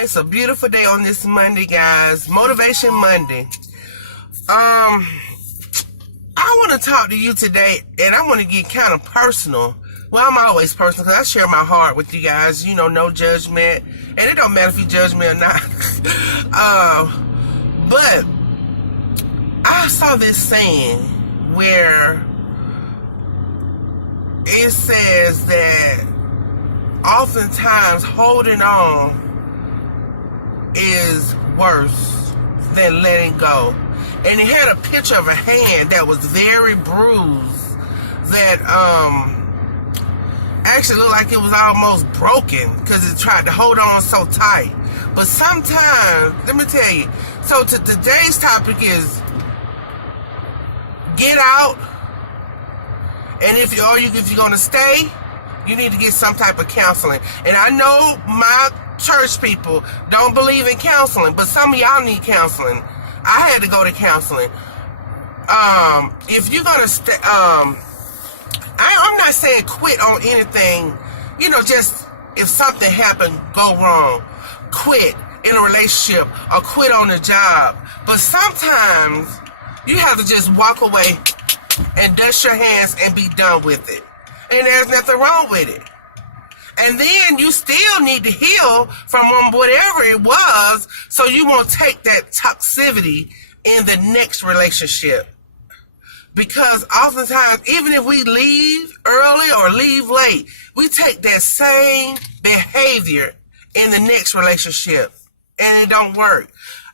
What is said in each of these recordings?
It's a beautiful day on this Monday, guys. Motivation Monday. I want to talk to you today, and I want to get kind of personal. Well, I'm always personal because I share my heart with you guys. You know, no judgment. And it don't matter if you judge me or not. But I saw this saying where it says that oftentimes holding on is worse than letting go. And it had a picture of a hand that was very bruised, that actually looked like it was almost broken because it tried to hold on so tight. But sometimes, let me tell you, so today's topic is get out, and if you're going to stay, you need to get some type of counseling. And I know my church people don't believe in counseling, but some of y'all need counseling. I had to go to counseling. If you're gonna stay, I'm not saying quit on anything. You know, just if something happened, go wrong, quit in a relationship or quit on a job. But sometimes you have to just walk away and dust your hands and be done with it. And there's nothing wrong with it. And then you still need to heal from whatever it was, so you won't take that toxicity in the next relationship. Because oftentimes, even if we leave early or leave late, we take that same behavior in the next relationship, and it don't work.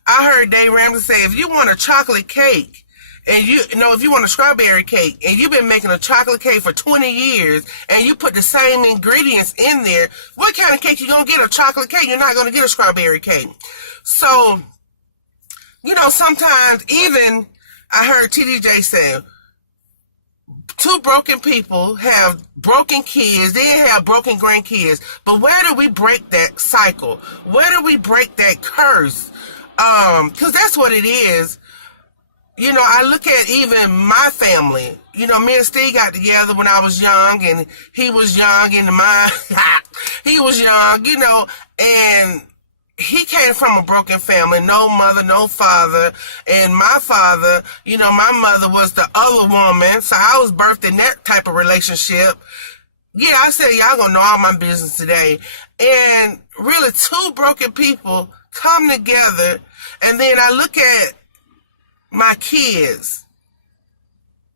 I heard Dave Ramsey say, if you want a chocolate cake, and if you want a strawberry cake, and you've been making a chocolate cake for 20 years, and you put the same ingredients in there, what kind of cake you gonna get? A chocolate cake. You're not gonna get a strawberry cake. So, sometimes even, I heard TDJ say, two broken people have broken kids, they have broken grandkids, but where do we break that cycle? Where do we break that curse? Because that's what it is. I look at even my family. Me and Steve got together when I was young, and he was young in the mind. He was young, and he came from a broken family, no mother, no father. And my father, my mother was the other woman, so I was birthed in that type of relationship. Yeah, I said, y'all gonna know all my business today. And really, two broken people come together, and then I look at my kids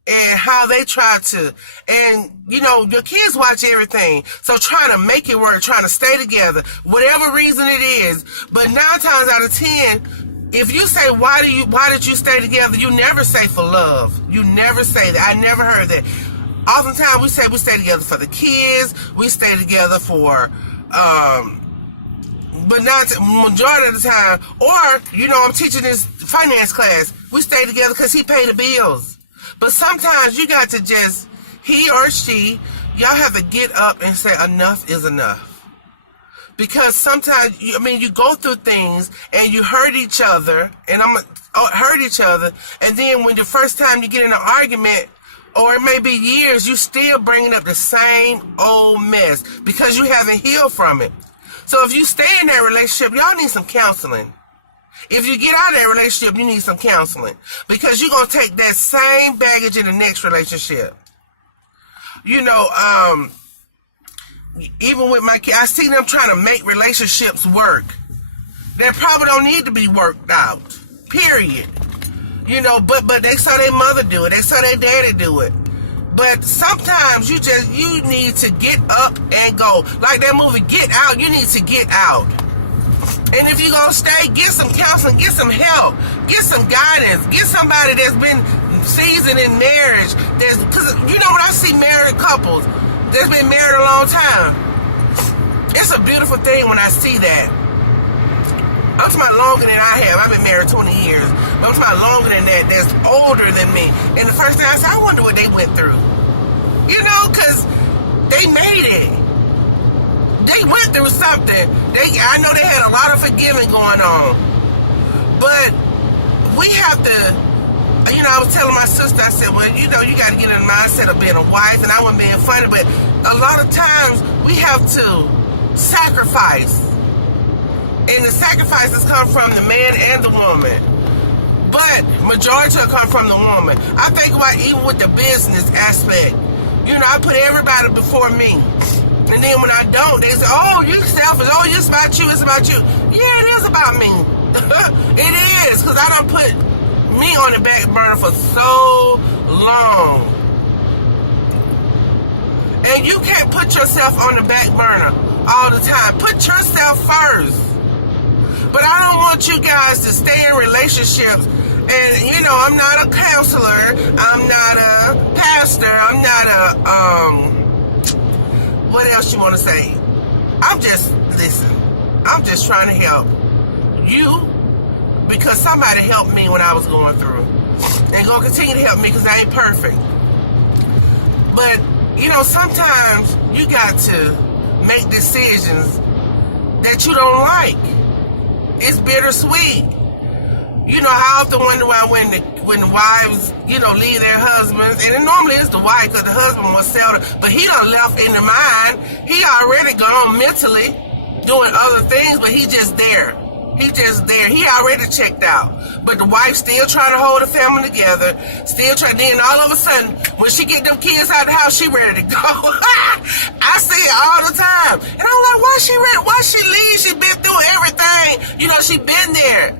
and how they try to, and your kids watch everything, so trying to make it work, trying to stay together, whatever reason it is. But 9 times out of 10, if you say, why did you stay together, you never say for love. You never say that. I never heard that. Oftentimes we say we stay together for the kids, we stay together for but not majority of the time. Or, I'm teaching this finance class. We stay together because he paid the bills. But sometimes you got to just, he or she, y'all have to get up and say enough is enough. Because sometimes, you go through things and you hurt each other, and hurt each other, and then when the first time you get in an argument, or it may be years, you still bringing up the same old mess because you haven't healed from it. So if you stay in that relationship, y'all need some counseling. If you get out of that relationship, you need some counseling. Because you're going to take that same baggage in the next relationship. Even with my kids, I see them trying to make relationships work. They probably don't need to be worked out. Period. But they saw their mother do it. They saw their daddy do it. But sometimes you need to get up and go. Like that movie, Get Out, you need to get out. And if you're going to stay, get some counseling, get some help, get some guidance, get somebody that's been seasoned in marriage. Because when I see married couples that's been married a long time, it's a beautiful thing when I see that. I'm talking about longer than I have. I've been married 20 years. But I'm talking about longer than that, that's older than me. And the first thing I said, I wonder what they went through. Because they made it. They went through something. I know they had a lot of forgiving going on. But we have to, I was telling my sister, I said, well, you got to get in the mindset of being a wife. And I wasn't being funny, but a lot of times we have to sacrifice And the sacrifices come from the man and the woman. But majority will come from the woman. I think about even with the business aspect. You know, I put everybody before me. And then when I don't, they say, oh, you selfish. Oh, it's about you. It's about you. Yeah, it is about me. It is. Because I done put me on the back burner for so long. And you can't put yourself on the back burner all the time. Put yourself first. But I don't want you guys to stay in relationships. And, you know, I'm not a counselor. I'm not a pastor. I'm not a, what else you want to say? I'm just trying to help you because somebody helped me when I was going through. And gonna continue to help me because I ain't perfect. But, you know, sometimes you got to make decisions that you don't like. It's bittersweet. You know, how often wonder why when the wives, you know, leave their husbands, and it normally is the wife because the husband was settled, but he done left in the mind. He already gone mentally doing other things, but he just there. He just there. He already checked out. But the wife still trying to hold the family together, still trying. Then all of a sudden, when she get them kids out of the house, she ready to go. I see it all the time. And I'm like, why she ready? Why she leave? She been through everything. You know, she been there.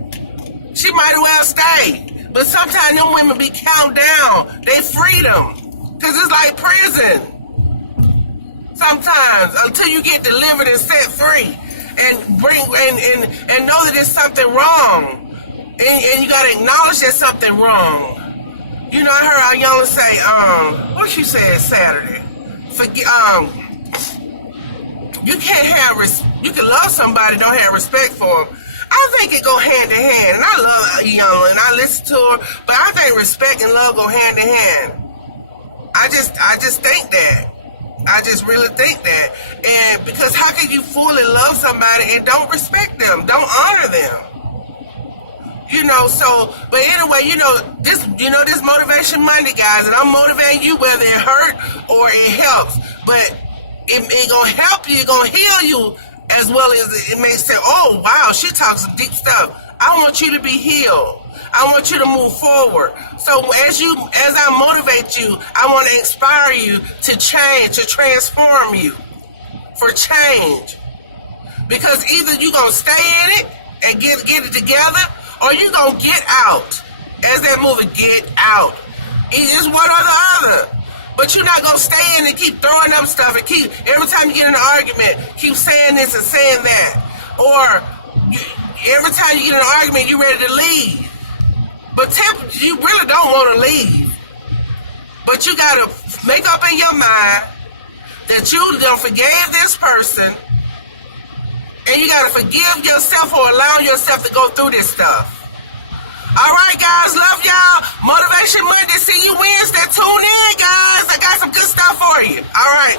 She might as well stay. But sometimes them women be counted down. They freedom. Because it's like prison. Sometimes. Until you get delivered and set free. And bring and know that there's something wrong. And you got to acknowledge there's something wrong. You know, I heard Ayola say, what she said Saturday. You can't have, you can love somebody, don't have respect for them. I think it go hand in hand, and I love Ayola, and I listen to her, but I think respect and love go hand in hand. I just think that. I just really think that. And because how can you fully love somebody and don't respect them, don't honor them? You know, so, but anyway, this Motivation Monday, guys, and I'm motivating you whether it hurt or it helps, but it gonna help you, it gonna heal you, as well as it may say, oh, wow, she talks some deep stuff. I want you to be healed. I want you to move forward. So as I motivate you, I want to inspire you to change, to transform you for change. Because either you're going to stay in it and get it together, or you're going to get out. As that movie, Get Out. It's just one or the other. But you're not going to stay in and keep throwing up stuff and keep, every time you get in an argument, keep saying this and saying that. Or every time you get in an argument, you're ready to leave. But you really don't want to leave. But you got to make up in your mind that you done forgave this person, and you got to forgive yourself for allowing yourself to go through this stuff. All right, guys. Love y'all. Motivation Monday. See you Wednesday. Tune in, guys. I got some good stuff for you. All right.